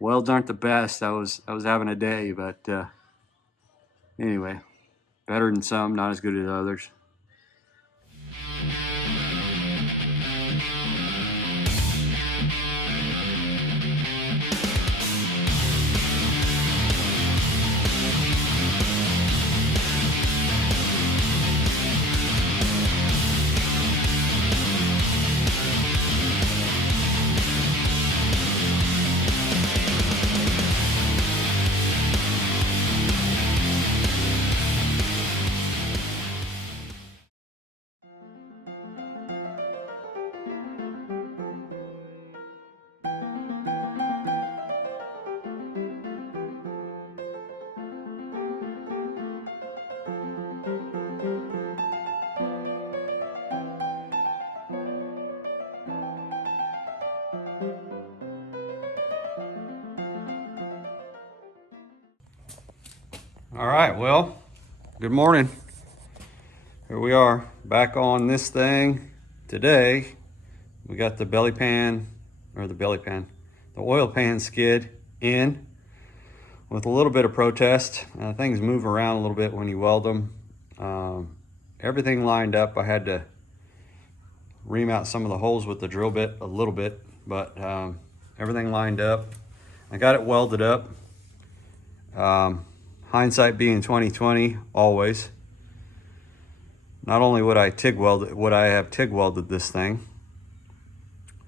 welds aren't the best. I was having a day, but anyway, better than some, not as good as others. All right, well, good morning. Here we are back on this thing today. We got the the oil pan skid in with a little bit of protest. Things move around a little bit when you weld them. Everything lined up. I had to ream out some of the holes with the drill bit a little bit, but everything lined up. I got it welded up. Hindsight being 2020, always. Not only would I have TIG welded this thing,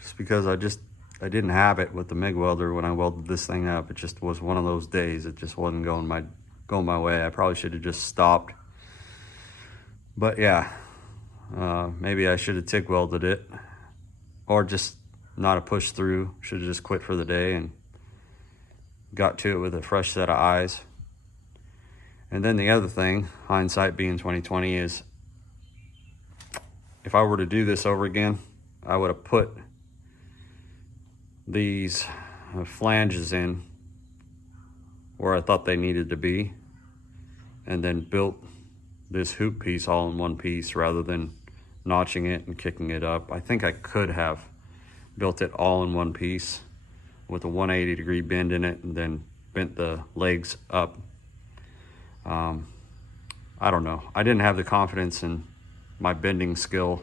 just because I didn't have it with the MIG welder when I welded this thing up. It just was one of those days. It just wasn't going my way. I probably should have just stopped. But yeah, maybe I should have TIG welded it, or just not have pushed through. Should have just quit for the day and got to it with a fresh set of eyes. And then the other thing, hindsight being 2020, is if I were to do this over again, I would have put these flanges in where I thought they needed to be, and then built this hoop piece all in one piece rather than notching it and kicking it up. I think I could have built it all in one piece with a 180-degree bend in it and then bent the legs up. I don't know. I didn't have the confidence in my bending skill,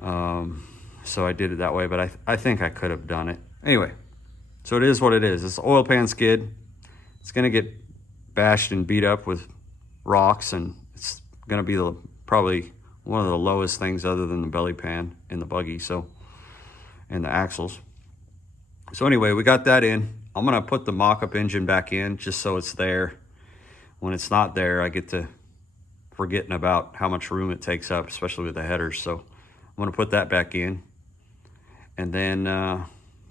so I did it that way, but I think I could have done it. Anyway, so it is what it is. It's an oil pan skid. It's going to get bashed and beat up with rocks, and it's going to be probably one of the lowest things other than the belly pan in the buggy, and the axles. So anyway, we got that in. I'm going to put the mock-up engine back in just so it's there. When it's not there, I get to forgetting about how much room it takes up, especially with the headers. So I'm going to put that back in, and then I'm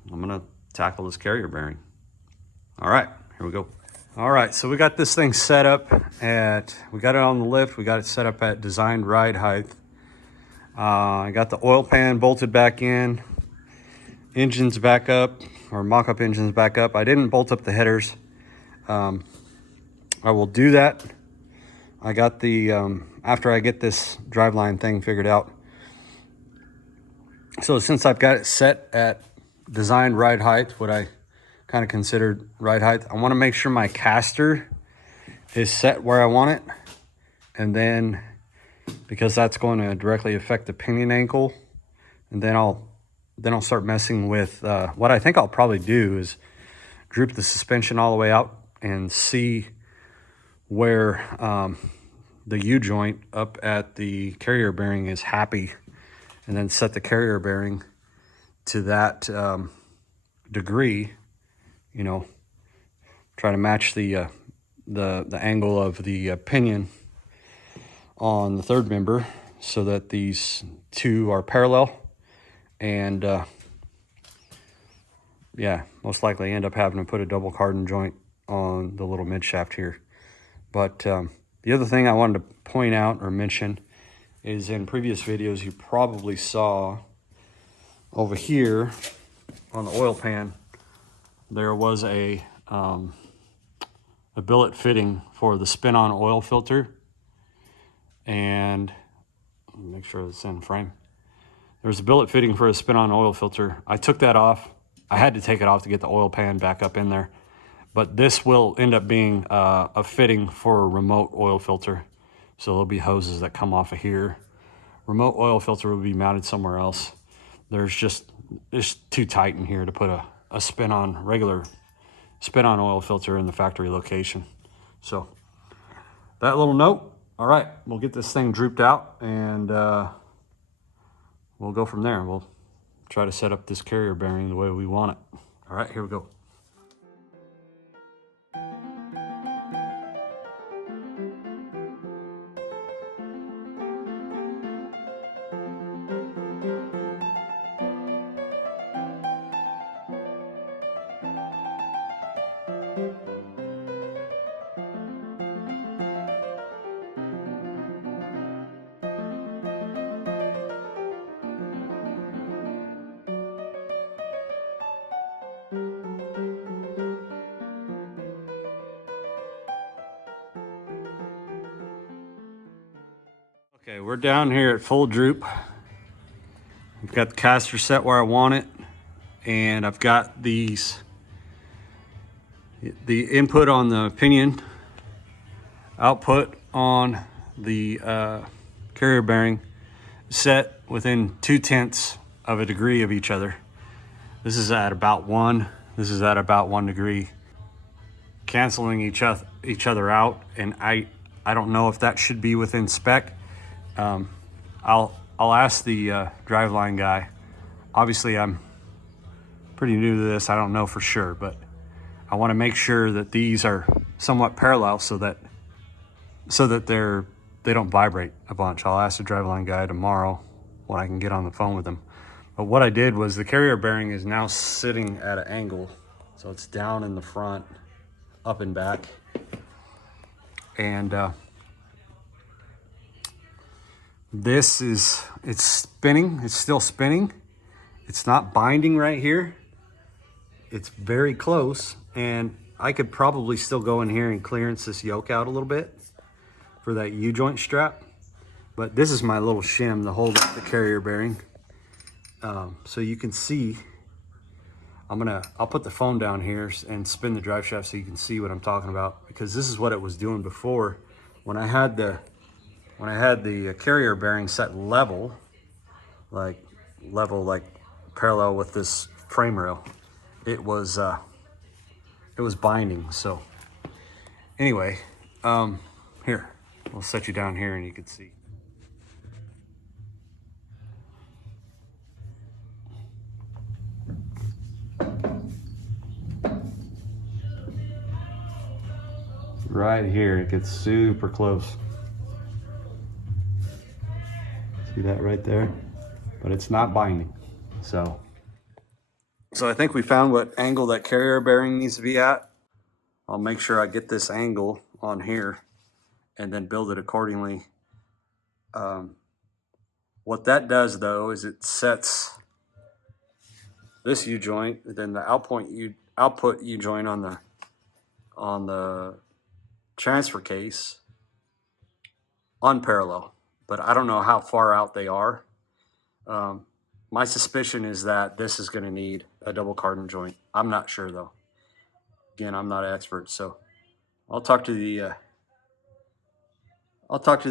going to tackle this carrier bearing. All right, here we go. All right, so we got this thing set up we got it on the lift. We got it set up at designed ride height. I got the oil pan bolted back in, engines back up, or mock-up engines back up. I didn't bolt up the headers. I will do that. I got the, after I get this driveline thing figured out. So since I've got it set at designed ride height, what I kind of considered ride height, I want to make sure my caster is set where I want it. And then, because that's going to directly affect the pinion angle, and then I'll start messing with, what I think I'll probably do is droop the suspension all the way out and see where the U-joint up at the carrier bearing is happy, and then set the carrier bearing to that degree, you know, try to match the angle of the pinion on the third member so that these two are parallel, and yeah, most likely end up having to put a double cardan joint on the little mid shaft here. But the other thing I wanted to point out or mention is, in previous videos you probably saw over here on the oil pan, there was a billet fitting for the spin-on oil filter, and make sure it's in frame. There's a billet fitting for a spin-on oil filter. I took that off I had to take it off to get the oil pan back up in there. But this will end up being a fitting for a remote oil filter. So there'll be hoses that come off of here. Remote oil filter will be mounted somewhere else. It's too tight in here to put a regular spin-on oil filter in the factory location. So that little note. All right, we'll get this thing drooped out and we'll go from there. We'll try to set up this carrier bearing the way we want it. All right, here we go. Okay, we're down here at full droop. I've got the caster set where I want it, and I've got the input on the pinion, output on the carrier bearing set within 0.2 of a degree of each other. This is at about 1. This is at about 1 degree, canceling each other out, and I don't know if that should be within spec. I'll ask the driveline guy. Obviously, I'm pretty new to this. I don't know for sure, but I want to make sure that these are somewhat parallel so that they don't vibrate a bunch. I'll ask the driveline guy tomorrow when I can get on the phone with him. But what I did was the carrier bearing is now sitting at an angle, so it's down in the front, up and back, and it's spinning. It's still spinning. It's not binding right here. It's very close, and I could probably still go in here and clearance this yoke out a little bit for that U-joint strap. But this is my little shim to hold up the carrier bearing. So you can see, I'll put the phone down here and spin the drive shaft so you can see what I'm talking about, because this is what it was doing before. When I had the carrier bearing set level, like parallel with this frame rail, it was binding. So anyway, here, we'll set you down here and you can see. Right here, it gets super close. See that right there? But it's not binding. So I think we found what angle that carrier bearing needs to be at. I'll make sure I get this angle on here and then build it accordingly. What that does though is it sets this U-joint, then the output U-joint on the transfer case unparallel, but I don't know how far out they are. My suspicion is that this is going to need a double cardan joint. I'm not sure though. Again, I'm not an expert, so I'll talk to the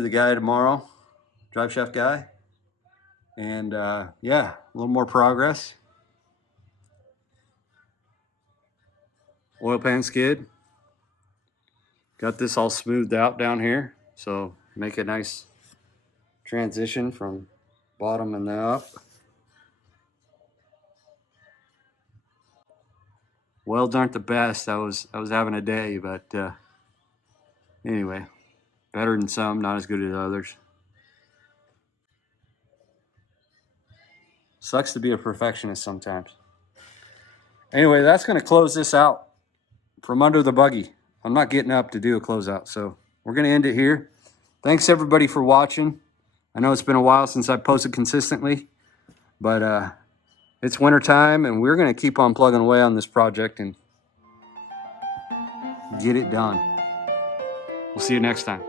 guy tomorrow, drive shaft guy, and yeah, a little more progress. Oil pan skid. Got this all smoothed out down here, so make a nice transition from bottom and up. Welds aren't the best. I was having a day, but anyway, better than some, not as good as others. Sucks to be a perfectionist sometimes. Anyway, that's going to close this out from under the buggy. I'm not getting up to do a closeout, so we're going to end it here. Thanks everybody for watching. I know it's been a while since I posted consistently, but it's winter time and we're going to keep on plugging away on this project and get it done. We'll see you next time.